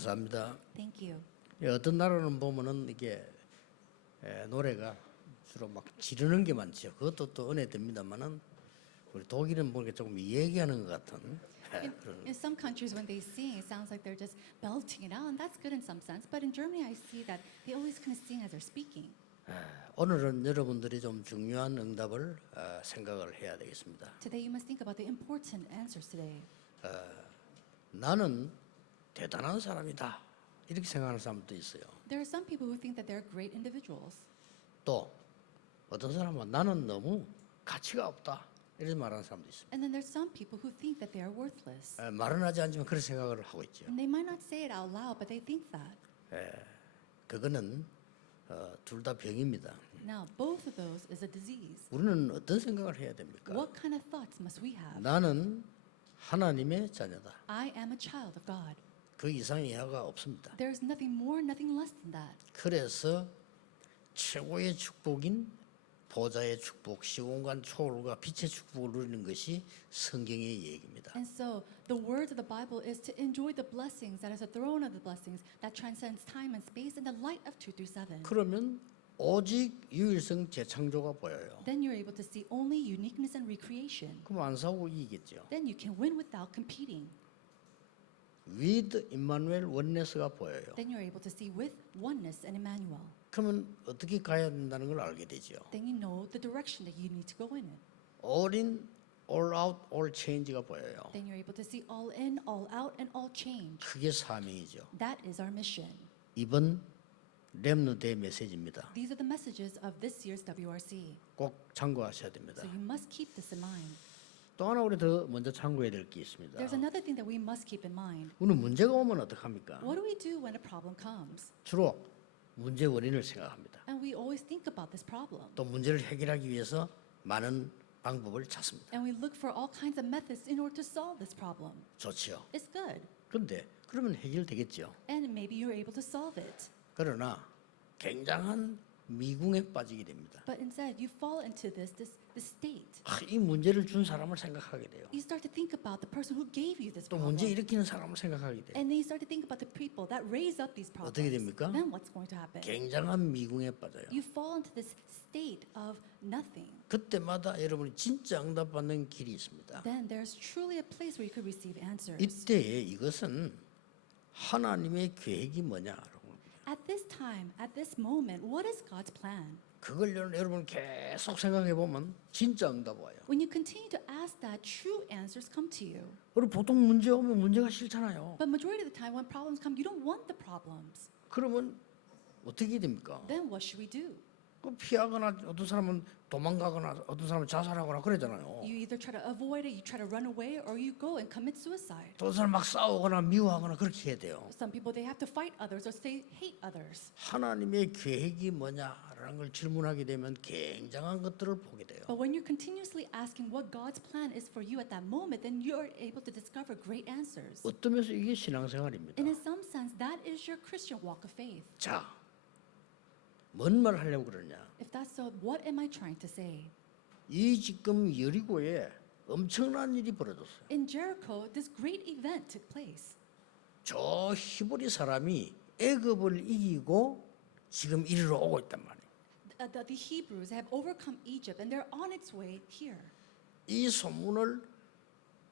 감사합니다. Thank you. 어떤 나라는 보면은 이게 노래가 주로 막 지르는 게 많죠. 그것도 또 은혜됩니다만은 우리 독일은 보니까 조금 얘기하는 것 같은 그런. In some countries, when they sing, it sounds like they're just belting it out, and that's good in some sense. But in Germany, I see that they always kind of sing as they're speaking. 오늘은 여러분들이 좀 중요한 응답을 생각을 해야 되겠습니다. Today, you must think about the important answers today. 나는 대단한 사람이다 이렇게 생각하는 사람도 있어요. There are some people who think that they're great individuals. 또 어떤 사람은 나는 너무 가치가 없다 이렇게 말하는 사람도 있습니다. And then there's some people who think that they are worthless. 말은 하지 않지만 그런 생각을 하고 있죠. And they might not say it out loud, but they think that. 그거는 둘 다 병입니다. Now, both of those is a disease. 우리는 어떤 생각을 해야 됩니까? What kind of thoughts must we have? 나는 하나님의 자녀다. I am a child of God. 그 이상 이하가 없습니다. There's nothing more, nothing less than that. 그래서 최고의 축복인 보좌의 축복, 시공간 초월과 빛의 축복을 누리는 것이 성경의 얘기입니다. And so the words of the Bible is to enjoy the blessings that is the throne of the blessings that transcends time and space and the light of 2 through 7. 그러면 오직 유일성 재창조가 보여요. Then you're able to see only uniqueness and recreation. 그럼 안 싸우고 이기겠죠. Then you can win without competing. with 임마누엘 원네스가 보여요. Then you're able to see with oneness and Emmanuel. 그러면 어떻게 가야 된다는 걸 알게 되죠. Then you know the direction that you need to go in it. all in, all out, all change가 보여요. Then you're able to see all in, all out, and all change. 그게 사명이죠. That is our mission. 이번 렘넌트의 메시지입니다. These are the messages of this year's WRC. 꼭 참고하셔야 됩니다. So you must keep this in mind. 또 하나 우리 더 먼저 참고해야 될 게 있습니다. There's another thing that we must keep in mind. 우리는 문제가 오면 어떡합니까? What do we do when a problem comes? 주로 문제 원인을 생각합니다. And we always think about this problem. 또 문제를 해결하기 위해서 많은 방법을 찾습니다. And we look for all kinds of methods in order to solve this problem. 좋지요. It's good. 그런데 그러면 해결되겠죠. And maybe you're able to solve it. 그러나 굉장한 미궁에 빠지게 됩니다. But instead, you fall into this state. 이 문제를 준 사람을 생각하게 돼요. You start to think about the person who gave you this 또 problem. 문제 일으키는 사람을 생각하게 돼요. And then you start to think about the people that raise up these problems. 어떻게 됩니까? Then what's going to happen? 굉장한 미궁에 빠져요. You fall into this state of nothing. 그때마다 여러분이 진짜 응답받는 길이 있습니다. Then there's truly a place where you could receive answers. 이때에 이것은 하나님의 계획이 뭐냐라고. At this time, at this moment, what is God's plan? 그걸 여러분 계속 생각해 보면 진짜 응답 와요. When you continue to ask that, true answers come to you. 우리 보통 문제 오면 문제가 싫잖아요. But majority of the time when problems come, you don't want the problems. 그러면 어떻게 됩니까? Then what should we do? 그 피하거나 어떤 사람은 도망가거나 어떤 사람은 자살하거나 그러잖아요. You either try to avoid it, you try to run away, or you go and commit suicide. 또 어떤 사람 막 싸우거나 미워하거나 그렇게 해야 돼요. Some people, they have to fight others or they hate others. 하나님의 계획이 뭐냐라는 걸 질문하게 되면 굉장한 것들을 보게 돼요. But when you're continuously asking what God's plan is for you at that moment, then you're able to discover great answers. 어떤 면에서 이게 신앙생활입니다. And in some sense, that is your Christian walk of faith. 자, 뭔 말 하려고 그러냐? If that's so, what am I trying to say? 이 지금 여리고에 엄청난 일이 벌어졌어요. In Jericho, this great event took place. 저 히브리 사람이 애굽을 이기고 지금 이리로 오고 있단 말이에요. The Hebrews have overcome Egypt and they're on its way here. 이 소문을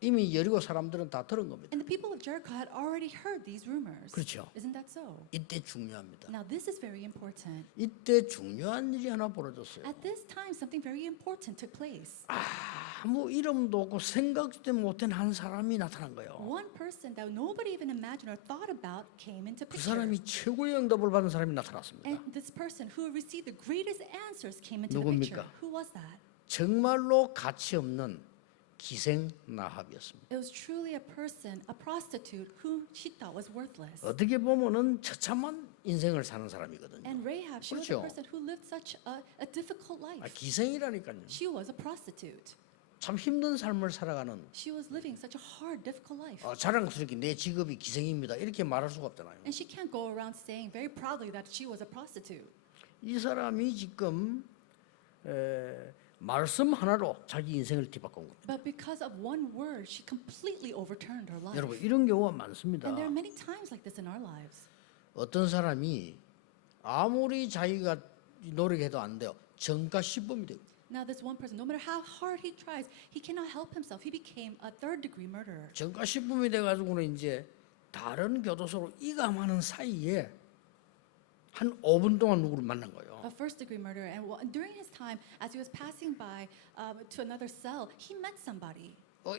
이미 여리고 사람들은 다 들은 겁니다. And the people of Jericho had already heard these rumors. 그렇죠. Isn't that so? 이때 중요합니다. Now this is very important. 이때 중요한 일이 하나 벌어졌어요. At this time, something very important took place. 아무 이름도 없고 생각지도 못한 한 사람이 나타난 거예요. One person that nobody even imagined or thought about came into 그 picture. 사람이 최고의 응답을 받은 사람이 나타났습니다. And this person who received the greatest answers came into the 누굽니까? picture. Who was that? 정말로 가치 없는 기생 나합이었습니다. It was truly a person, a prostitute, who she thought was worthless. 어떻게 보면은 처참한 인생을 사는 사람이거든요. And Rahab, she was 그렇죠. a person who lived such a difficult life. 기생이라니까요. She was a prostitute. 참 힘든 삶을 살아가는 She was living such a hard, difficult life. 자랑스럽게 내 직업이 기생입니다. 이렇게 말할 수가 없잖아요. And she can't go around saying very proudly that she was a prostitute. 이 사람이 지금 말씀 하나로 자기 인생을 뒤바꾼 겁니다. But because of one word, she completely overturned her life. 여러분 이런 경우가 많습니다. And there are many times like this in our lives. 어떤 사람이 아무리 자기가 노력해도 안 돼요. 전과 10범이 돼요. Now this one person, no matter how hard he tries, he cannot help himself. He became a third-degree murderer. 전과 10범이 돼가지고는 이제 다른 교도소로 이감하는 사이에 한 5분 동안 누구를 만난 거예요. A first-degree murderer, and during his time, as he was passing by to another cell, he met somebody.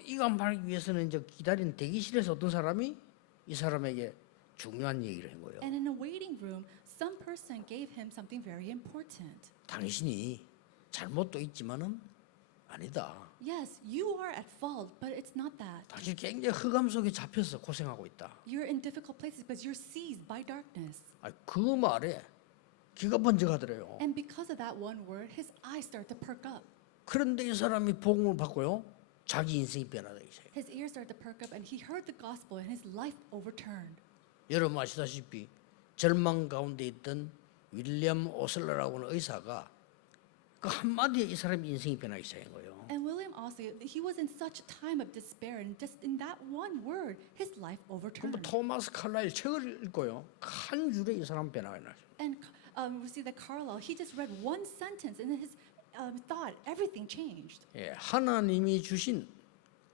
이감하기 위해서는 이제 기다린 대기실에서 어떤 사람이 이 사람에게 중요한 얘기를 한 거예요. And in a waiting room, some person gave him something very important. 당신이 잘못도 있지만은 아니다. Yes, you are at fault, but it's not that. 당신 굉장히 흑암 속에 잡혀서 고생하고 있다. You're in difficult places because you're seized by darkness. 그 말에 귀가 번쩍하더래요. And because of that one word, his eyes start to perk up. 그런데 이 사람이 복음을 받고요, 자기 인생이 변화되기 시작해요. His ears start to perk up, and he heard the gospel, and his life overturned. 여러분 아시다시피 절망 가운데 있던 윌리엄 오슬러라고 하는 의사가 그 한마디에 이 사람의 인생이 변하기 시작한 거예요. And William Osley, he was in such a time of despair, and just in that one word, his life 그럼 overturned. 토마스 칼라일 책을 읽고요, 한 줄에 이 사람 변화가 나죠. And we see that Carlyle, he just read one sentence, and his thought, everything changed. 예, 하나님이 주신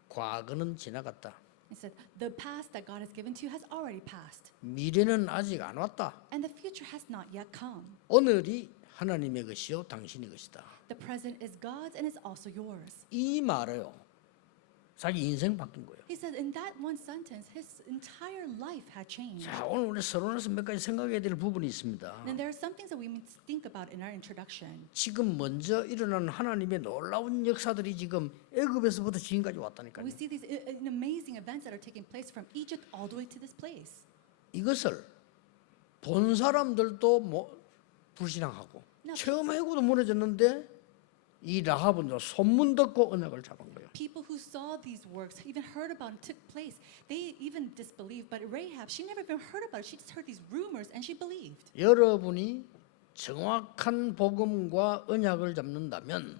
과거는 지나갔다. He said, the past that God has given to you has already passed, 미래는 아직 안 왔다. and the future has not yet come. 오늘이 하나님의 것이요 당신의 것이다. The present is God's and is also yours. 이 말을요, 자기 인생 바뀐 거예요. He said in that one sentence, his entire life had changed. 자, 오늘 우리 서론에서 몇 가지 생각해야 될 부분이 있습니다. And there are some things that we need to think about in our introduction. 지금 먼저 일어나는 하나님의 놀라운 역사들이 지금 애굽에서부터 지금까지 왔다니까요. We see these amazing events that are taking place from Egypt all the way to this place. 이것을 본 사람들도 불신앙하고 처음 해고도 무너졌는데 이 라합은 소문 듣고 언약을 잡은 거예요. People who saw these works, even heard about it, took place. They even disbelieved. But Rahab, she never even heard about it. She just heard these rumors and she believed. 여러분이 정확한 복음과 언약을 잡는다면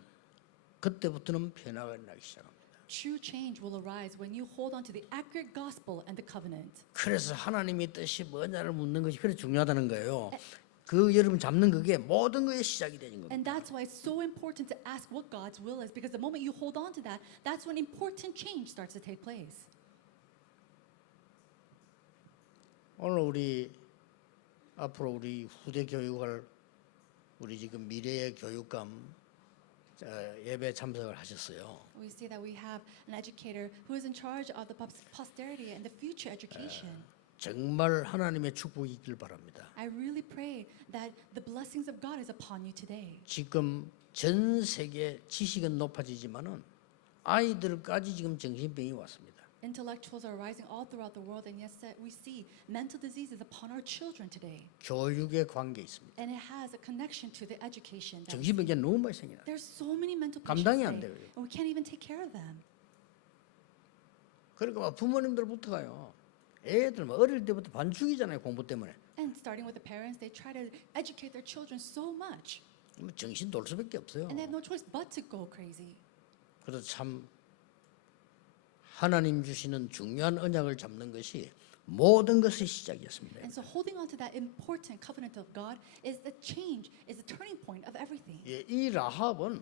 그때부터는 변화가 나기 시작합니다. True change will arise when you hold on to the accurate gospel and the covenant. 그래서 하나님의 뜻이 뭐냐를 묻는 것이 그래 중요하다는 거예요. 그 여러분 잡는 그게 모든 것의 시작이 되는 겁니다. And that's why it's so important to ask what God's will is, because the moment you hold on to that, that's when important change starts to take place. 오늘 우리 앞으로 우리 후대 교육할 우리 지금 미래의 교육감 예배 참석을 하셨어요. We see that we have an educator who is in charge of the posterity and the future education. 정말 하나님의 축복이 있길 바랍니다. I really pray that the blessings of God is upon you today. 지금 전 세계 지식은 높아지지만은 아이들까지 지금 정신병이 왔습니다. Intellectuals are rising all throughout the world, and yes, we see mental diseases upon our children today. 교육의 관계 있습니다. And it has a connection to the education. 정신병이 너무 많이 생겨나. There's so many mental patients 감당이 안 today, 돼요. and we can't even take care of them. 그러니까 부모님들부터가요. 애들 어릴 때부터 반죽이잖아요, 공부 때문에. And starting with the parents, they try to educate their children so much, 정신 돌 수밖에 없어요. and they have no choice but to go crazy. 그래서 참 하나님 주시는 중요한 언약을 잡는 것이 모든 것의 시작이었습니다. And so holding on to that important covenant of God is the change, is the turning point of everything. 예, 이 라합은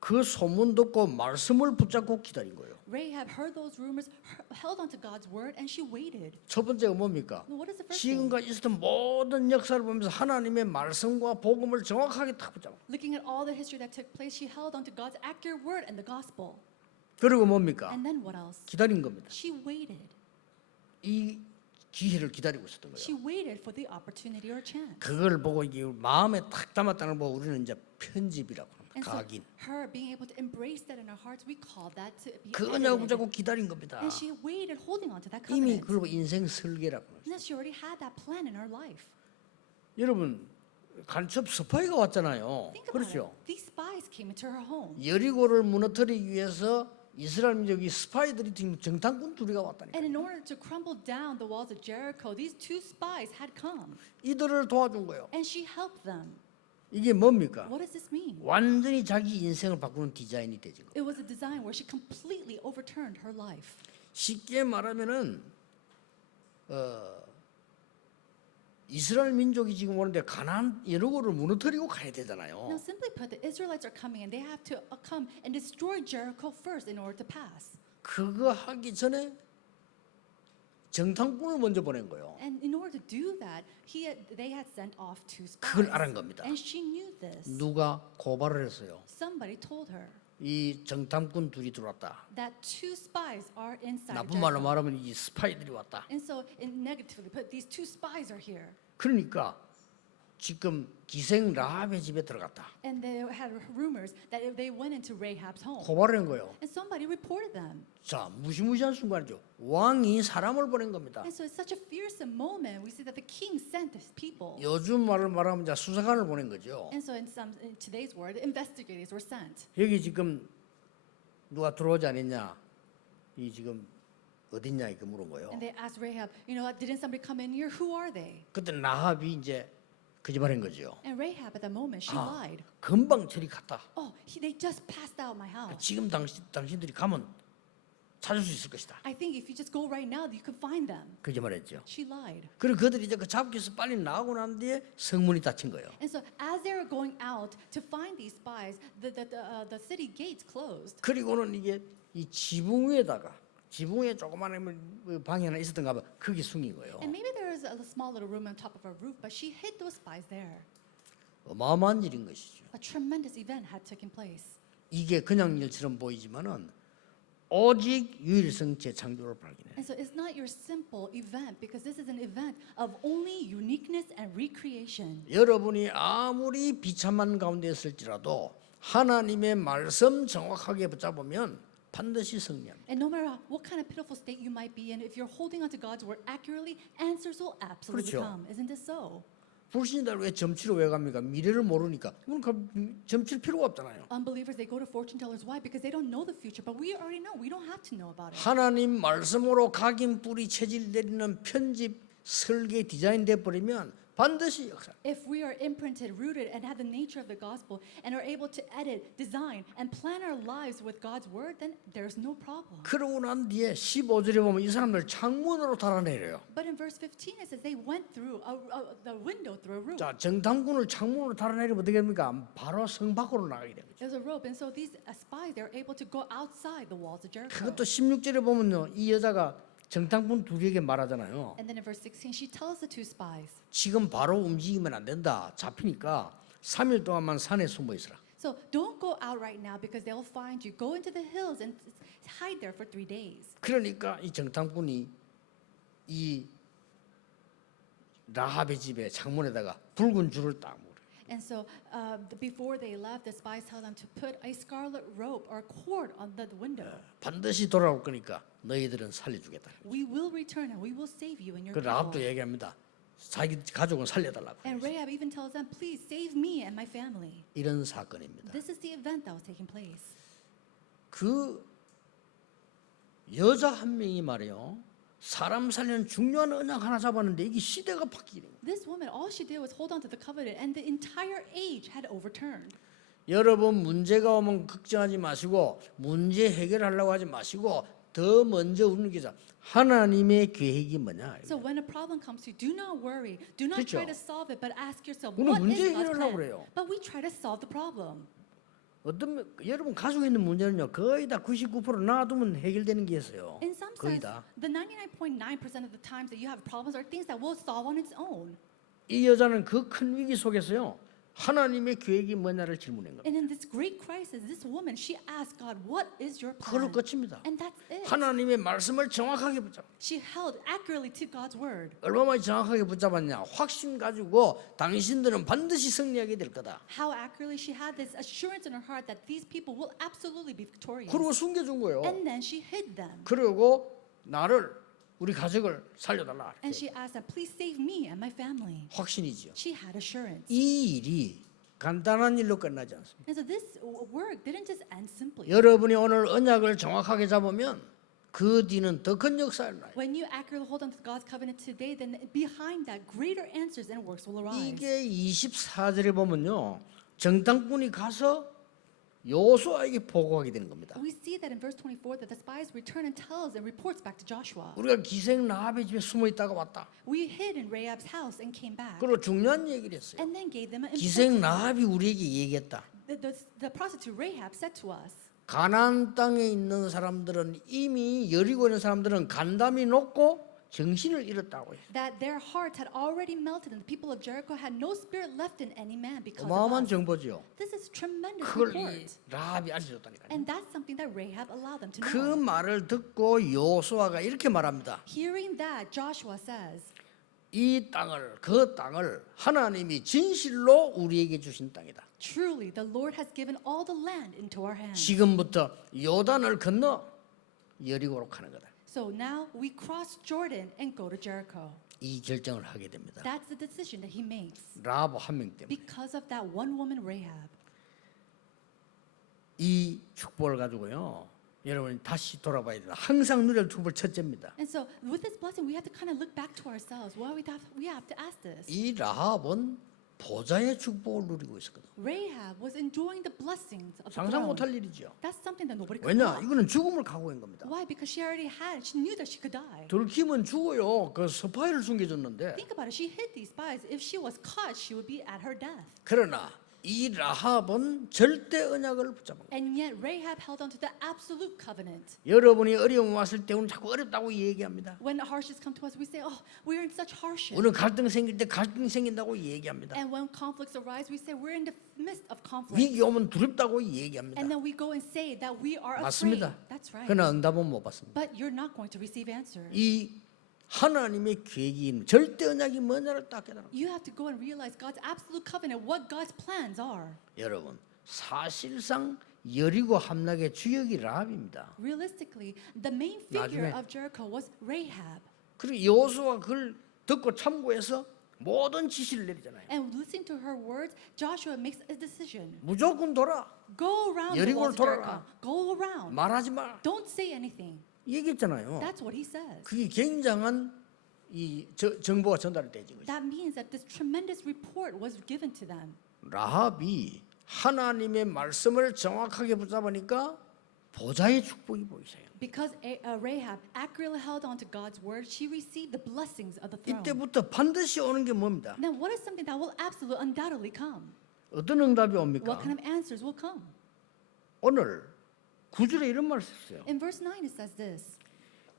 그 소문 듣고 말씀을 붙잡고 기다린 거예요. Rahab heard those rumors, held on to God's word, and she waited. 첫 번째가 뭡니까? What is the first thing? 지금까지 있었던 모든 역사를 보면서 하나님의 말씀과 복음을 정확하게 딱 붙잡아. Looking at all the history that took place, she held on to God's accurate word and the gospel. 그리고 뭡니까? And then what else? 기다린 겁니다. She waited. 이 기회를 기다리고 있었던 She 거예요. waited for the opportunity or chance. 그걸 보고 이게 마음에 딱 담았다는 걸 보고 우리는 이제 편집이라고 합니다. And so 각인. her being able to embrace that in her hearts, we call that to be 그 언약을 edited. 붙잡고 기다린 겁니다. And she waited, holding on to that 이미 covenant. 그리고 인생 설계라고 합니다. And then she already had that plan in her life. 여러분 간첩 스파이가 왔잖아요. Think about 그렇죠? it. These spies came into her home. 여리고를 무너뜨리기 위해서 이스라엘 민족이 스파이들이 지금 정탐꾼 둘이가 왔다니까. And in order to crumble down the walls of Jericho, these two spies had come. 이들을 도와준 거예요. And she helped them. 이게 뭡니까? What does this mean? 완전히 자기 인생을 바꾸는 디자인이 되죠. It was a design where she completely overturned her life. 쉽게 말하면은 이스라엘 민족이 지금 오는데 가나안 여리고를 무너뜨리고 가야 되잖아요. Now, simply put, the Israelites are coming and they have to come and destroy Jericho first in order to pass. 그거 하기 전에 정탐꾼을 먼저 보낸 거예요. And in order to do that, they had sent off 2 spies. 그걸 알은 겁니다. And she knew this. 누가 고발을 했어요. Somebody told her 이 정탐꾼 둘이 들어왔다. that 2 spies are inside 나쁜 말로 Jericho. 말하면 이 스파이들이 왔다. And so, negatively put, these 2 spies are here. 그러니까 지금 기생 라합의 집에 들어갔다. And they had rumors that they went into Rahab's home. 고발을 한 거예요. And somebody reported them. 자, 무시무시한 순간이죠. 왕이 사람을 보낸 겁니다. And so it's such a fearsome moment. We see that the king sent his people. 요즘 말을 말하면 이제 수사관을 보낸 거죠. And so in today's word, investigators were sent. 여기 지금 누가 들어오지 않았냐? 이 지금 어딨냐 이렇게 물은 거예요. And they asked Rahab, didn't somebody come in here? Who are they? 그때 라합이 이제 거짓말한 거죠. And Rahab at that moment, she lied. 금방 저리 갔다. Oh, they just passed out my house. 지금 당신들이 가면 찾을 수 있을 것이다. I think if you just go right now, you can find them. 거짓말했죠. She lied. 그리고 그들이 이제 그 잡기에서 빨리 나오고 난 뒤에 성문이 닫힌 거예요. And so as they were going out to find these spies, the city gates closed. 그리고는 이게 이 지붕 위에 조그마한 방이 하나 있었던가 봐. 거기 숨긴 거예요. And maybe there was a small little room on top of a roof, but she hid those spies there. 어마어마한 일인 것이죠. A tremendous event had taken place. 이게 그냥 일처럼 보이지만은 오직 유일성 재창조를 발견해. And so it's not your simple event because this is an event of only uniqueness and recreation. 여러분이 아무리 비참한 가운데 있을지라도 하나님의 말씀 정확하게 붙잡으면 반드시 승리합니다. And no matter what kind of pitiful state you might be in, if you're holding onto God's word accurately, answers will absolutely 그렇죠. come. Isn't it so? 불신자를 왜 점치러 왜 갑니까? 미래를 모르니까. 그건 점칠 필요가 없잖아요. Unbelievers, they go to fortune tellers. Why? Because they don't know the future. But we already know. We don't have to know about it. 하나님 말씀으로 각인 뿌리 체질 내리는 편집 설계 디자인 돼 버리면 반드시 역사. If we are imprinted, rooted, and have the nature of the gospel, and are able to edit, design, and plan our lives with God's word, then there's no problem. 그러고 난 뒤에 15절에 보면 이 사람들 창문으로 달아내려요. But in verse 15, it says they went through the window through a roof. 자, 정탐꾼을 창문으로 달아내리면 어떻게 됩니까? 바로 성 밖으로 나가게 됩니다. There's a rope, and so these spies, they're able to go outside the walls of Jericho. 그것도 16절에 보면요, 이 여자가 정탐꾼 둘에게 말하잖아요. And then in verse 16, she tells the 2 spies. 지금 바로 움직이면 안 된다. 잡히니까 3일 동안만 산에 숨어 있으라. So don't go out right now because they'll find you. Go into the hills and hide there for 3 days. 그러니까 이 정탐꾼이 이 라합의 집에 창문에다가 붉은 줄을 딱 물어요. And so before they left, the spies tell them to put a scarlet rope or cord on the window. 반드시 돌아올 거니까 너희들은 살려주겠다. We will return and we will save you and your 그 라합도 people. 얘기합니다. 자기 가족은 살려달라고. And Rahab even tells them, please save me and my family. 이런 사건입니다. This is the event that was taking place. 그 여자 한 명이 말이요. 사람 살리는 중요한 언약 하나 잡았는데 이게 시대가 바뀌는 거예요. This woman, all she did was hold on to the covenant, and the entire age had overturned. 여러분 문제가 오면 걱정하지 마시고 문제 해결하려고 하지 마시고 더 먼저 우리는 게 하나님의 계획이 뭐냐. So when a problem comes to you, do not worry. Do not 그렇죠. try to solve it, but ask yourself, 우리는 what 문제 is God's 해결하려고 plan? 그래요. But we try to solve the problem. 여러분 가지고 있는 문제는요 거의 다 99% 놔두면 해결되는 게 있어요. In some 거의 sense, 다. the 99.9% of the times that you have problems are things that will solve on its own. 이 여자는 그 큰 위기 속에서요 하나님의 계획이 뭐냐를 질문한 겁니다. And in this great crisis, this woman, she asked God, what is your 그걸로 plan? 끝입니다. And that's it. 하나님의 말씀을 정확하게 붙잡. She held accurately to God's word. 얼마나 정확하게 붙잡았냐? 확신 가지고 당신들은 반드시 승리하게 될 거다. How accurately she had this assurance in her heart that these people will absolutely be victorious. 그리고 숨겨준 거예요. And then she hid them. 그리고 나를 우리 가족을 살려달라. And she asked them, please save me and my family. 확신이죠. She had assurance. 이 일이 간단한 일로 끝나지 않습니다. And so this work didn't just end simply. 여러분이 오늘 언약을 정확하게 잡으면 그 뒤는 더 큰 역사를 나요. When you accurately hold on to God's covenant today, then behind that, greater answers and works will arise. 이게 24절에 보면요, 정탐꾼이 가서 여호수아에게 보고하게 되는 겁니다. We see that in verse 24 that the spies return and tells and reports back to Joshua. 우리가 기생 라합의 집에 숨어 있다가 왔다. We hid in Rahab's house and came back. 그리고 중요한 얘기를 했어요. And then gave them an 기생 important. 라합이 우리에게 얘기했다. The prostitute Rahab said to us 가나안 땅에 있는 사람들은 이미 여리고 있는 사람들은 간담이 높고 정신을 잃었다고 했어요. that their hearts had already melted and the people of Jericho had no spirit left in any man because of 어마어마한 us. 정보죠. This is tremendous 그걸 이 report. 라합이 알려줬다니까요. And that's something that Rahab allowed them to 그 know. 말을 듣고 여호수아가 이렇게 말합니다. Hearing that, Joshua says, 이 땅을 그 땅을 하나님이 진실로 우리에게 주신 땅이다. truly the Lord has given all the land into our hands. 지금부터 요단을 건너 여리고로 가는 거다. So now we cross Jordan and go to Jericho. 이 결정을 하게 됩니다. That's the decision that he makes 라합 한 명 때문에. because of that one woman Rahab. 이 축복을 가지고요, 여러분 다시 돌아봐야 된다. 항상 누릴 축복 첫째입니다. And so with this blessing, we have to kind of look back to ourselves. Why we have to ask this. 이 라합은 보좌의 축복을 누리고 있었거든. Rahab was enjoying the blessings of the 상상 throne. 못할 일이죠. That's something that nobody could 왜냐? do. 이거는 죽음을 각오한 겁니다. Why? Because she already she knew that she could die. 들키면 죽어요. 그 스파이를 숨겨줬는데. Think about it. She hid these spies. If she was caught, she would be at her death. 그러나 이 라합은 절대 언약을 붙잡은 거예요. And yet Rahab held on to the absolute covenant. 여러분이 어려움 왔을 때 우리는 자꾸 어렵다고 얘기합니다. When hardships come to us, we say, "Oh, we're in such hardship." 우리는 갈등 생길 때 갈등 생긴다고 얘기합니다. And when conflicts arise, we say we're in the midst of conflict. 위기 오면 두렵다고 얘기합니다. And then we go and say that we are afraid. 맞습니다. That's right. 그러나 응답은 못 받습니다. But you're not going to receive answers. 이 하나님의 계획인 절대 언약이 뭐냐를 딱 깨달아. You have to go and realize God's absolute covenant, what God's plans are. 여러분, 사실상 여리고 함락의 주역이 라합입니다. Realistically, the main figure 나중에- of Jericho was Rahab. 그리고 여호수아가 그걸 듣고 참고해서 모든 지시를 내리잖아요. And listening to her words, Joshua makes a decision. 무조건 돌아. Go around the 여리고를 walls of Jericho. 돌아라. Go around. 말하지 마. Don't say anything. 얘기했잖아요. That's what he says. 그게 굉장한 이 정보가 전달이 되지. That means that this tremendous report was given to them. 라합이 하나님의 말씀을 정확하게 붙잡으니까 보좌의 축복이 보이세요. Because Rahab accurately held on to God's word, she received the blessings of the throne. 이때부터 반드시 오는 게 뭡니다? Then what is something that will absolutely undoubtedly come? 어떤 응답이 What 옵니까? kind of answers will come? 오늘 9절에 이런 말을 썼어요. In verse 9 it says this.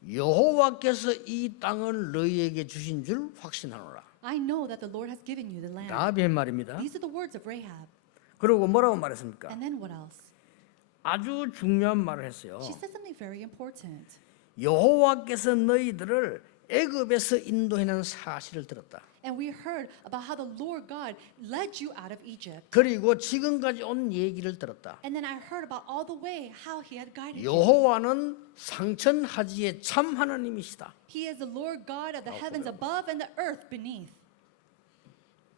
여호와께서 이 땅을 너희에게 주신 줄 확신하노라. I know that the Lord has given you the land. 라합이 한 말입니다. These are the words of Rahab. 그리고 뭐라고 말했습니까? And then what else? 아주 중요한 말을 했어요. She said something very important. 여호와께서 너희들을 애굽에서 인도해낸 사실을 들었다. And we heard about how the Lord God led you out of Egypt. 그리고 지금까지 온 얘기를 들었다. And then I heard about all the way how he had guided you. 여호와는 상천하지의 참 하나님이시다. He is the Lord God of the heavens above and the earth beneath.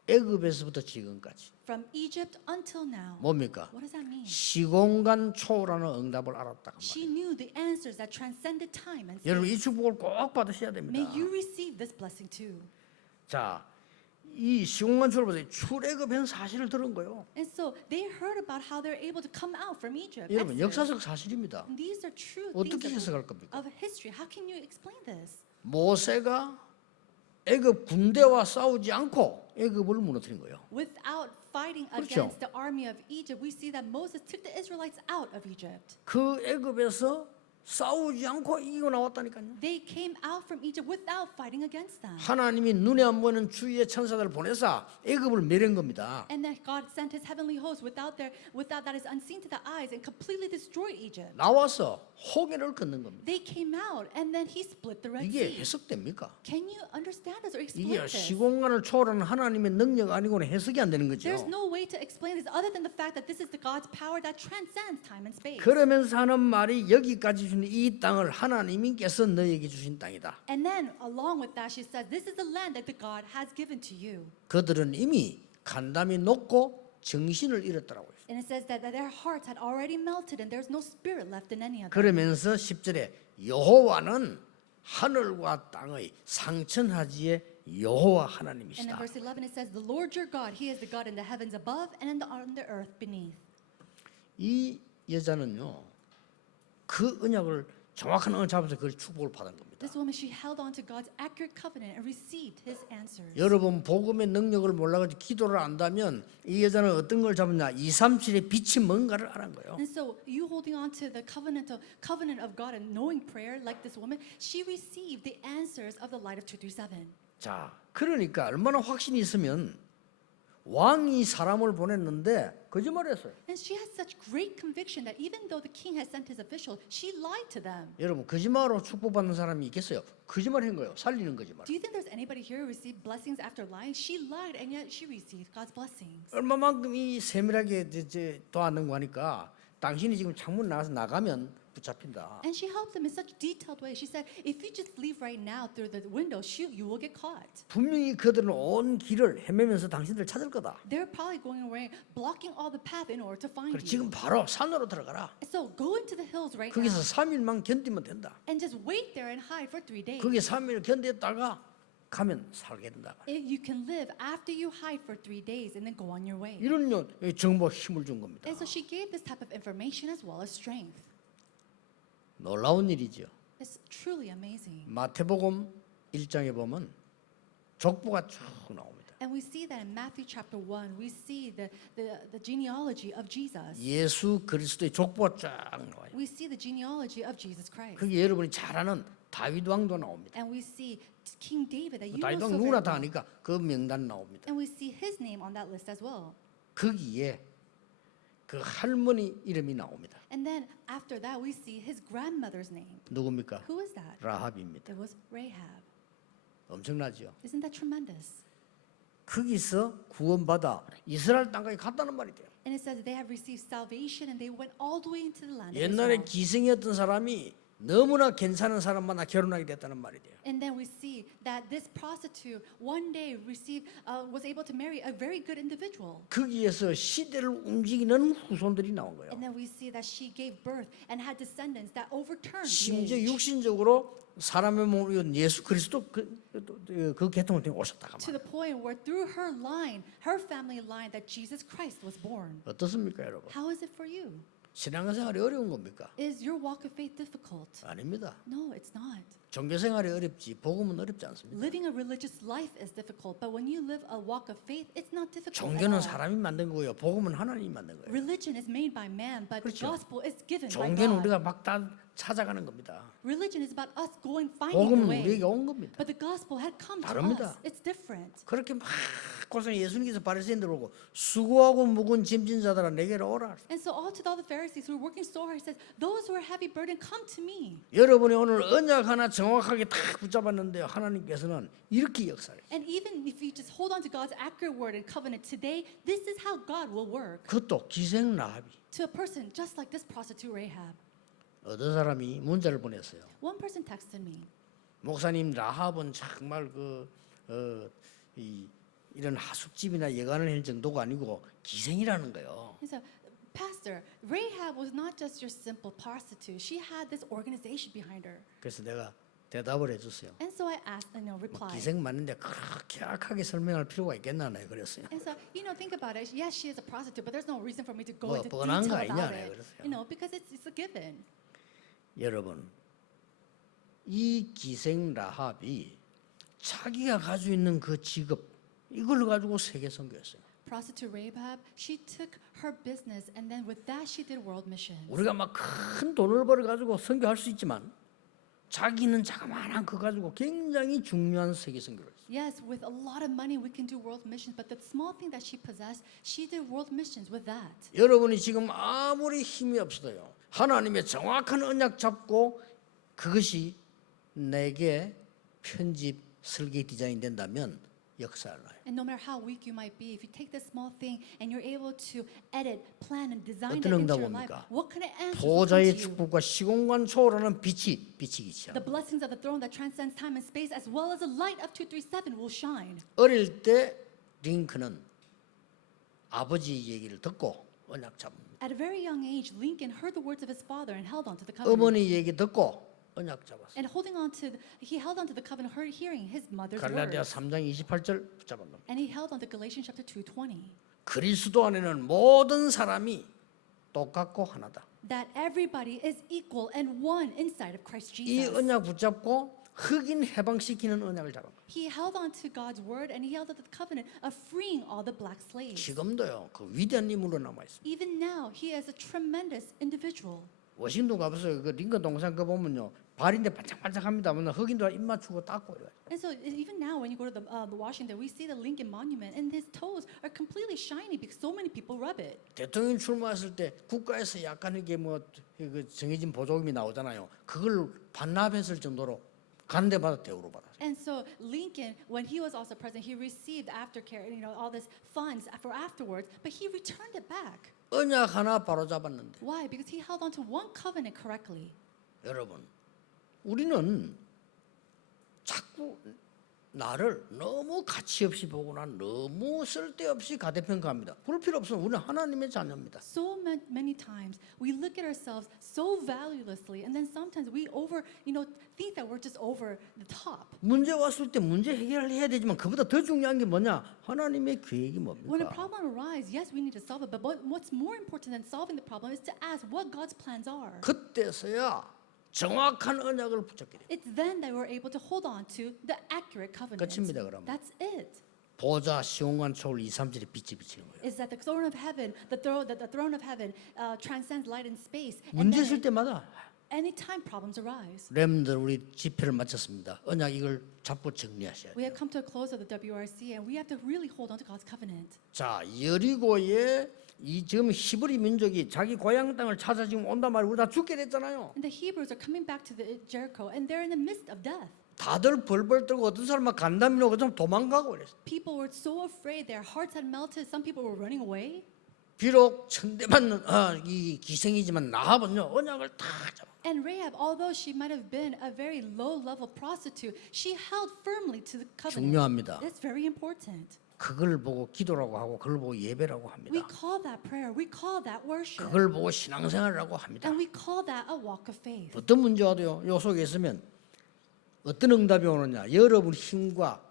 애굽에서부터 지금까지 From Egypt until now. 뭡니까? What does that mean? 시공간 초월하는 응답을 알았다. She knew the answers that transcended time and 여러분 space. 이 축복을 꼭 받으셔야 됩니다. May you receive this blessing too. 자, 이 시공간 초월 보세요. 출애굽한 사실을 들은 거예요. And so they heard about how they're able to come out from Egypt. 여러분 Exodus. 역사적 사실입니다. And these are true 어떻게 things 해석할 겁니까? of history. How can you explain this? 모세가 애굽 군대와 싸우지 않고 애굽을 무너뜨린 거예요. Without fighting 그렇죠. against the army of Egypt, we see that Moses took the Israelites out of Egypt. 그 애굽에서 싸우지 않고 이기고 나왔다니까요. They came out from Egypt without fighting against them. 하나님이 눈에 안 보이는 주위의 천사들을 보내사 애굽을 멸한 겁니다. And that God sent his heavenly host without that is unseen to the eyes and completely destroyed Egypt. 나와서 홍해를 건넌 겁니다. They came out and then he split the Red 이게 Sea. 네. 해석됩니까? Can you understand this or explain 이게 this? 시공간을 초월하는 하나님의 능력 아니고는 해석이 안 되는 거죠. There's no way to explain this other than the fact that this is the God's power that transcends time and space. 그러면서 하는 말이 여기까지 준 이 땅을 하나님께서 너에게 주신 땅이다. And then along with that she says, this is the land that the God has given to you. 그들은 이미 간담이 높고 정신을 잃었더라고요. And it says that their hearts had already melted and there's no spirit left in any of them. 그러면서 10절에 여호와는 하늘과 땅의 상천하지의 여호와 And in 하나님이시다. verse 11 it says, the Lord your God, He is the God in the heavens above and on the earth beneath. 이 여자는요, 그 언약을 정확한 언약을 잡아서 그 축복을 받은 겁니다. This woman, she held on to God's accurate covenant and received His answers. 여러분 복음의 능력을 몰라가지고 기도를 안다면 이 여자는 어떤 걸 잡았냐? 237의 빛이 뭔가를 알은 거예요. And so you holding on to the covenant of God and knowing prayer like this woman, she received the answers of the light of 237. 자, 그러니까 얼마나 확신이 있으면 왕이 사람을 보냈는데 거짓말했어요. And she had such great conviction that even though the king had sent his official, she lied to them. 여러분 거짓말로 축복받는 사람이 있겠어요? 거짓말한 거예요. 살리는 거짓말. Do you think there's anybody here who received blessings after lying? She lied and yet she received God's blessings. 얼마만큼 이 세밀하게 이제 도왔는 거니까 당신이 지금 창문 나가서 나가면 붙잡힌다. And she helped them in such detailed way. She said, if you just leave right now through the window, shoot, you will get caught. 분명히 그들은 온 길을 헤매면서 당신들 찾을 거다. They're probably going away, blocking all the path in order to find 그래, you. 지금 바로 산으로 들어가라. So go into the hills right 거기서 now 3일만 견디면 된다. and just wait there and hide for 3 days. 거기 3일 견디다가 가면 살게 된다. You can live after you hide for 3 days and then go on your way. 이런 정보가 힘을 준 겁니다. And so she gave this type of information as well as strength. 놀라운 일이죠. It's truly amazing. 마태복음 1장에 보면 족보가 쭉 나옵니다. And we see that in Matthew chapter 1, we see the genealogy of Jesus. 예수 그리스도의 족보가 쫙 나와요. We see the genealogy of Jesus Christ. 거기 여러분이 잘 아는 다윗 왕도 나옵니다. And we see King David that you know 다윗 so 왕 very 누구나 다 well. 아니까 그 명단 나옵니다. And we see his name on that list as well. 거기에 그 할머니 이름이 나옵니다. And then after that, we see his grandmother's name. 누굽니까? Who is that? 라합입니다. It was Rahab. 엄청나죠? Isn't that tremendous? 거기서 구원받아 이스라엘 땅까지 갔다는 말이 돼요. And it says they have received salvation and they went all the way into the land of 옛날에 Israel. 기생이었던 사람이 너무나 괜찮은 사람 만나 결혼하게 됐다는 말이 돼요. And then we see that this prostitute one day was able to marry a very good individual. 거기에서 시대를 움직이는 후손들이 나온 거예요. And then we see that she gave birth and had descendants that overturned the 심지어 age. 육신적으로 사람의 몸으로 예수 그리스도 그 계통을 통해 오셨다가 To the point where through her line, her family line, that Jesus Christ was born. 어떻습니까, 여러분? How is it for you? 신앙생활이 어려운 겁니까? Is your walk of faith difficult? 아닙니다. No, it's not. 종교생활이 어렵지 복음은 어렵지 않습니다. Living a religious life is difficult, but when you live a walk of faith, it's not difficult at 종교는 all. 사람이 만든 거고요. 복음은 하나님이 만든 거예요. Religion is made by man, but the 그렇죠. gospel is given by 종교는 God. 우리가 막 다 찾아가는 겁니다. Religion is about us going finding 복음은 the way. 우리에게 온 겁니다. But the gospel had come to 다릅니다. us. It's different. 그렇게 막 고생 예수님께서 바리새인들 보고 수고하고 무거운 짐진 자들아 내게로 오라. And so all to all the Pharisees who were working so hard, he says, those who are heavy burdened, come to me. 여러분이 오늘 언약 하나 정확하게 딱 붙잡았는데요. 하나님께서는 이렇게 역사를. And even if you just hold on to God's accurate word and covenant today, this is how God will work 그것도 기생 라합이. to a person just like this prostitute Rahab. 어떤 사람이 문자를 보냈어요. One person texted me. 목사님 라합은 정말 이런 하숙집이나 여관을 할 정도가 아니고 기생이라는 거예요. He said, Pastor, Rahab was not just your simple prostitute. She had this organization behind her. 그래서 내가 대답을 해줬어요. And so I asked, 뭐 replied. 기생 맞는데 그렇게 악하게 설명할 필요가 있겠나 네 그랬어요. And so, think about it. Yes, she is a prostitute, but there's no reason for me to go 뭐 into 뻔한 detail 거 아니냐, about 네, it. 그랬어요. Because it's a given. 여러분, 이 기생 라합이 자기가 가지고 있는 그 직업 이걸 가지고 세계 선교했어요. Prostitute Rahab, she took her business and then with that she did world mission. 우리가 막 큰 돈을 벌어 가지고 선교할 수 있지만 자기는 자그마한 그 가지고 굉장히 중요한 세계 선교를 했어요. Yes, with a lot of money we can do world missions, but the small thing that she possessed, she did world missions with that. 여러분이 지금 아무리 힘이 없어도요. 하나님의 정확한 언약 잡고 그것이 내게 편집 설계 디자인 된다면 역사를 나요. And no matter how weak you might be, if you take this small thing and you're able to edit, plan, and design 어떤 that into your life, 응답입니까? what kind of answers will come 보좌의 to you? 축복과 시공간 초월하는 빛이 비치기 The 시작. blessings of the throne that transcends time and space, as well as the light of 237, will shine. 어릴 때 링컨은 아버지 얘기를 듣고 언약 잡습니다. At a very young age, Lincoln heard the words of his father and held on to the covenant. 어머니 얘기 듣고 언약 잡았어요. And he held on to the covenant, hearing his mother's 갈라디아 words. 3장 28절 붙잡았다. And he held on to Galatians chapter 2:20. 그리스도 안에는 모든 사람이 똑같고 하나다. That everybody is equal and one inside of Christ 이 Jesus. 언약 붙잡고 흑인 해방시키는 언약을 잡았다. He held on to God's word and he held on to the covenant of freeing all the black slaves. 지금도요. 그 위대한 인물로 남아 있습니다. Even now, he is a tremendous individual. 워싱턴 가보세요. 그 링컨 동상 그 보면요. 발인데 반짝반짝합니다만 흑인들 입 맞추고 닦고 이래요. And so even now, when you go to the Washington, we see the Lincoln Monument, and his toes are completely shiny because so many people rub it. 대통령 출마했을 때 국가에서 약간 이게 뭐 그 정해진 보조금이 나오잖아요. 그걸 반납했을 정도로 가는 데마다 대우를 받았어요. And so Lincoln, when he was also president, he received aftercare, all this funds for afterwards, but he returned it back. 언약 하나 바로 잡았는데 Why? Because he held on to one covenant correctly. 여러분 우리는 자꾸 나를 너무 가치 없이 보거나 너무 쓸데없이 가대평가합니다. 그럴 필요 없어요. 우리는 하나님의 자녀입니다. So many times we look at ourselves so valuelessly, and then sometimes we think that we're just over the top. 문제 왔을 때 문제 해결을 해야 되지만 그보다 더 중요한 게 뭐냐? 하나님의 계획이 When a 뭡니까? problem arises, yes, we need to solve it, but what's more important than solving the problem is to ask what God's plans are. 그때서야 정확한 언약을 붙잡게 돼요. It's then that we're able to hold on to the accurate covenant. 끝입니다, 그러면. That's it. 보좌 시온관 초월 2, 3절에 빛이 비치는 거예요. Is that the throne of heaven, the throne of heaven transcends light and space. And 문제 then 있을 때마다 anytime problems arise, 렘들 우리 집회를 마쳤습니다. 언약 이걸 잡고 정리하셔야 we 돼요. have come to a close of the WRC, and we have to really hold on to God's covenant. 자, 여리고의 이 지금 히브리 민족이 자기 고향 땅을 찾아 지금 온단 말이에요. 우리 다 죽게 됐잖아요. And the Hebrews are coming back to the Jericho, and they're in the midst of death. 다들 벌벌 떨고 어떤 사람은 간담이라고 좀 도망가고 그랬어. People were so afraid; their hearts had melted. Some people were running away. 비록 천대받는 이 기생이지만 나합은요 언약을 다 잡아. And Rahab, although she might have been a very low-level prostitute, she held firmly to the covenant. 중요합니다. That's very important. 그걸 보고 기도라고 하고 그걸 보고 예배라고 We 합니다. call that prayer. We call that worship. 그걸 보고 신앙생활이라고 합니다. And we call that a walk of faith. 어떤 문제가 돼요? 요 속에 있으면 어떤 응답이 오느냐? 여러분 힘과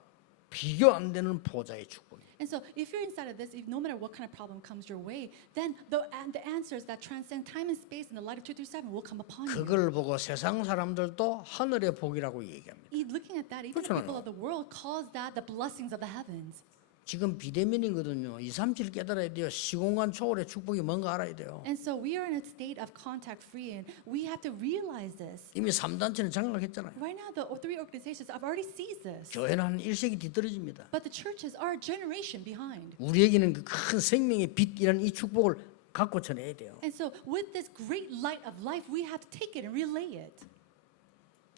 비교 안 되는 보좌의 축복이. And so, if you're inside of this, no matter what kind of problem comes your way, then the answers that transcend time and space in the light of 237 will come upon you. 그걸 보고 세상 사람들도 하늘의 복이라고 얘기합니다. Looking at that, even the people of the world calls that the blessings of the heavens. 지금 비대면이거든요. 2, 3, 7 깨달아야 돼요. 시공간 초월의 축복이 뭔가 알아야 돼요. And so we are in a state of contact free, and we have to realize this. 이미 3단체는 장악했잖아요. Right now, the three organizations have already seized this. 교회는 한 1세기 뒤떨어집니다. But the churches are a generation behind. 우리에게는 그 큰 생명의 빛이라는 이 축복을 갖고 전해야 돼요. And so, with this great light of life, we have to take it and relay it.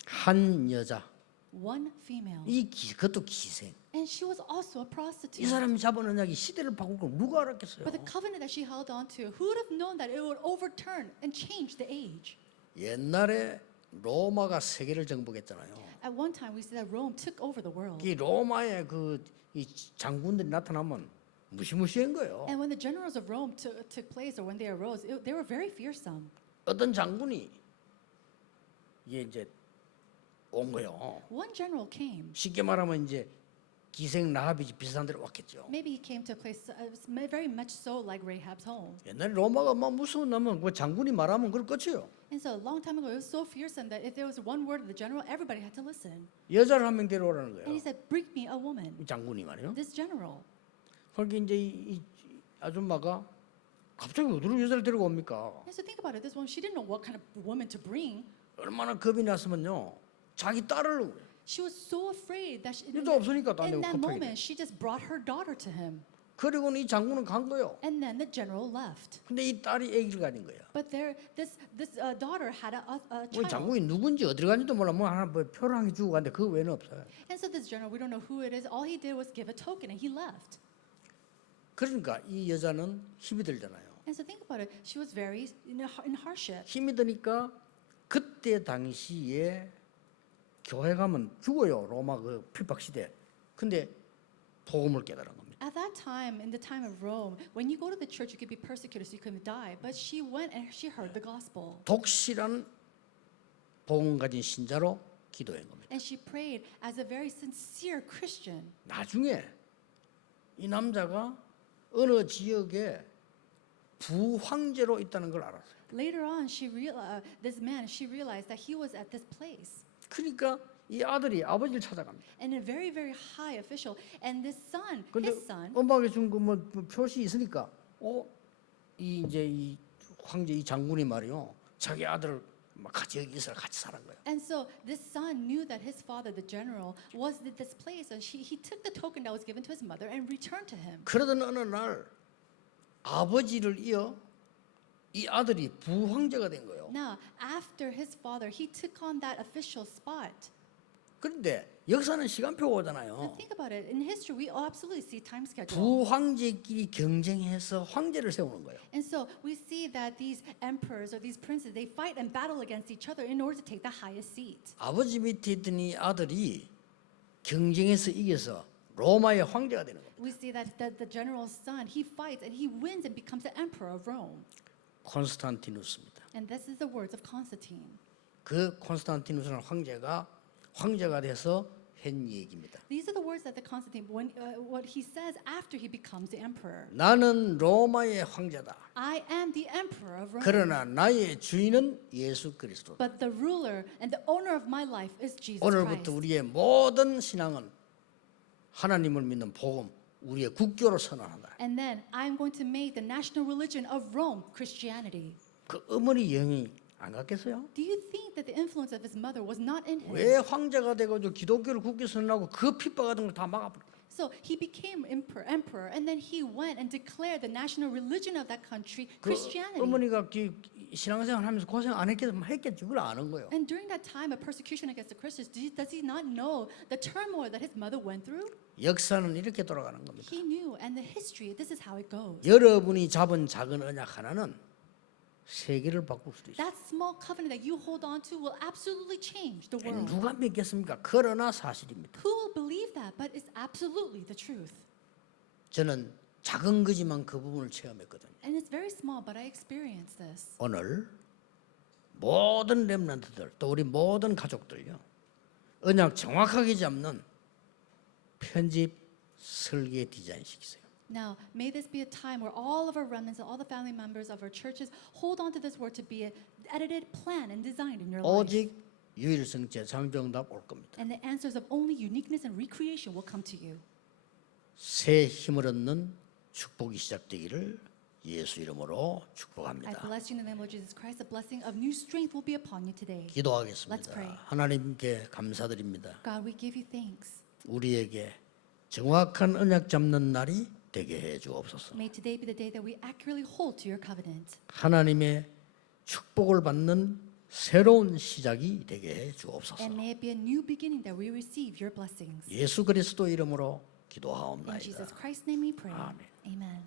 한 여자, One female. 그것도 기생. And she was also a 이 prostitute. 사람이 잡은 언약이 시대를 바꿀 걸 누가 알았겠어요? But the covenant that she held on to, who would have known that it would overturn and change the age? 옛날에 로마가 세계를 정복했잖아요. At one time, we see that Rome took over the world. 이 로마의 이 장군들이 나타나면 무시무시한 거예요. And when the generals of Rome took place, or when they arose, they were very fearsome. 어떤 장군이 이게 이제 온 거예요. One general came. 쉽게 말하면 이제 기생 라합이 비슷한 데로 왔겠죠. Maybe he came to a place very much so like Rahab's home. 옛날에 로마가 막 무서웠나면 그 장군이 말하면 그걸 끝이에요. And so a long time ago, it was so fearsome that if there was one word of the general, everybody had to listen. 여자를 한 명 데려오라는 And 거예요. he said, "Bring me a woman." 이 장군이 말이에요. This general. 그러니까 이제 이 아줌마가 갑자기 어디로 여자를 데리고 옵니까? And so think about it. This woman, she didn't know what kind of woman to bring. 얼마나 겁이 났으면요. 자기 딸을 She was so afraid that 여자 없으니까 딴 in 데 that 급하게. moment, she just brought her daughter to him. 그리고는 이 장군은 간 거예요. And then the general left. 근데 이 딸이 아기를 가진 거예요. But this daughter had a 뭐 child. 장군이 누군지 어디 간지도 몰라. 뭐 하나 뭐 표를 한 개 주고 갔는데 그 외에는 없어요. And so this general, we don't know who it is. All he did was give a token, and he left. 그러니까 이 여자는 힘이 들잖아요. And so think about it. She was very in hardship. 힘이 드니까 그때 당시에 교회 가면 죽어요. 로마 그 필박 시대. 근데 복음을 깨달은 겁니다. At that time, in the time of Rome, when you go to the church, you could be persecuted, so you couldn't die. But she went and she heard the gospel. 독실한 복음 가진 신자로 기도한 겁니다. And she prayed as a very sincere Christian. 나중에 이 남자가 어느 지역에 부황제로 있다는 걸 알았어요. Later on, this man, she realized that he was at this place. 그러니까 이 아들이 아버지를 찾아갑니다. And a very, very high official. And this son, 근데 his son, 엄마가 준 그 뭐 표시 있으니까 이 이제 이 황제 이 장군이 말이요. 자기 아들을 막 같이 여기 있어라 같이 사는 거예요. and so this son knew that his father, the general, was at this place. And he took the token that was given to his mother and returned to him. 그러던 어느 날 아버지를 이어 이 아들이 부황제가 된 거예요. Now, after his father, he took on that official spot. 그런데 역사는 시간표가 Now 오잖아요. think about it. In history, we absolutely see time schedule. 부황제끼리 경쟁해서 황제를 세우는 거예요. And so we see that these emperors or these princes, they fight and battle against each other in order to take the highest seat. 아버지 밑에 있던 이 아들이 경쟁해서 이겨서 로마의 황제가 되는 거예요. We see that the general's son, he fights and he wins and becomes the emperor of Rome. 콘스탄티누스입니다. And this is the words of Constantine. 그 콘스탄티누스라는 황제가 돼서 한 얘기입니다. These are the words that the Constantine, what he says after he becomes the emperor. 나는 로마의 황제다. I am the emperor of Rome. 그러나 나의 주인은 예수 그리스도다. But the ruler and the owner of my life is Jesus 오늘부터 Christ. 우리의 모든 신앙은 하나님을 믿는 복음, 우리의 국교로 선언한다. And then I'm going to make the national religion of Rome Christianity. 그 어머니 영이 안 갔겠어요? Do you think that the influence of his mother was not in him? 왜 황제가 되고 기독교를 국교 선언하고 그 핍박하던 걸 다 막아버려? So he became emperor, and then he went and declared the national religion of that country 그 Christianity. 어머니가 신앙생활하면서 고생 안 했겠지 그걸 아는 거예요. And during that time of persecution against the Christians, does he not know the turmoil that his mother went through? 역사는 이렇게 돌아가는 겁니다. He knew, and the history, this is how it goes. 여러분이 잡은 작은 언약 하나는 세계를 바꿀 수도 있어요. That small covenant that you hold on to will absolutely change the world. 누가 믿겠습니까? 그러나 사실입니다. Who will believe that? But it's absolutely the truth. 저는 작은 거지만 그 부분을 체험했거든요. And it's very small, but I experienced this. 오늘 모든 렘넌트들 또 우리 모든 가족들요. 언약 정확하게 잡는 편집 설계 디자인 시키세요. Now, may this be a time where all of our remnants and all the family members of our churches hold on to this word to be edited, planned, and designed in your life. 오직 유일성 재창정답 올 겁니다. And the answers of only uniqueness and recreation will come to you. 새 힘을 얻는 축복이 시작되기를 예수 이름으로 I 축복합니다. bless you in the name of Jesus Christ. The blessing of new strength will be upon you today. Let's 기도하겠습니다. pray. 하나님께 감사드립니다. God, we give you thanks. 우리에게 정확한 언약 잡는 날이 되게 해 주옵소서. May today be the day that we accurately hold to your covenant. 하나님의 축복을 받는 새로운 시작이 되게 해 주옵소서. And may it be a new beginning that we receive your blessings. 예수 그리스도 이름으로 In 기도하옵나이다. Jesus Christ's name we pray. 아멘. Amen.